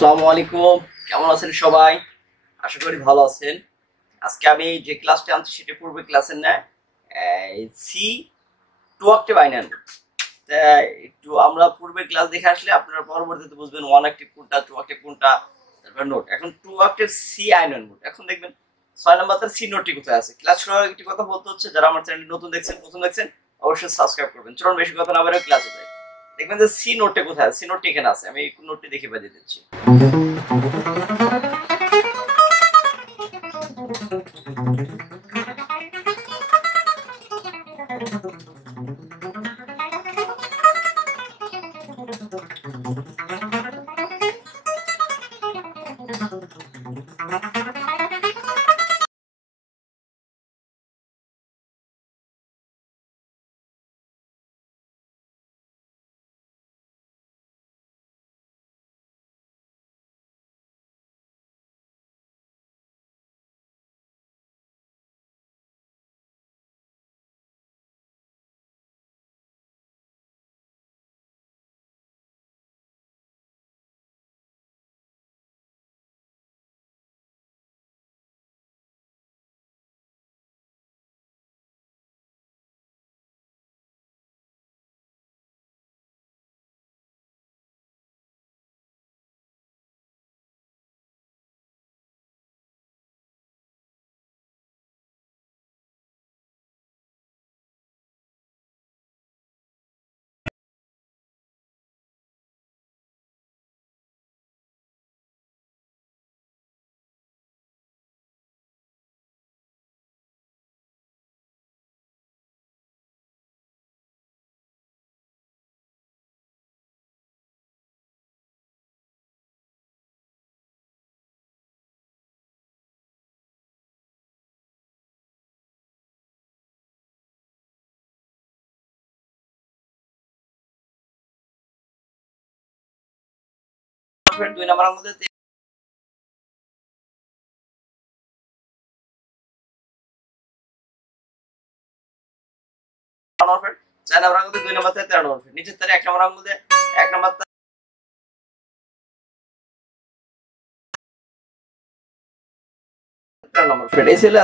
আসসালামু আলাইকুম, কেমন আছেন সবাই? আশা করি ভালো আছেন। আজকে আমি যে ক্লাসটা আনছি সেটা পূর্বে ক্লাসের না, সি টু অক্টেভ আইনান। একটু আমরা পূর্বের ক্লাস দেখে আসলে আপনারা পরবর্তীতে বুঝবেন ওয়ান অক্টেভ কোনটা, টু অক্টেভ কোনটা। তারপর নোট, এখন টু অক্টেভ সি আইনান নোট। এখন দেখবেন 6 নম্বর তার সি নোটটি কোথায় আছে। ক্লাস শুরুর একটি কথা বলতে হচ্ছে, যারা আমার চ্যানেল নতুন দেখছেন, প্রথম দেখছেন, অবশ্যই সাবস্ক্রাইব করবেন। চলুন বেশি কথা না বলে ক্লাসে যাই। দেখবেন যে সি নোটটা কোথায় আছে। সি নোটটি এখানে আছে, আমি এই নোটটি দেখে বাজিয়ে দিচ্ছি। দুই নম্বরের মধ্যে চার নম্বরের মধ্যে 2 নম্বর থেকে 13 নম্বর ফিট, নিচের তারে 1 নম্বরের মধ্যে 1 নম্বর 13 নম্বর ফিট। এই ছিল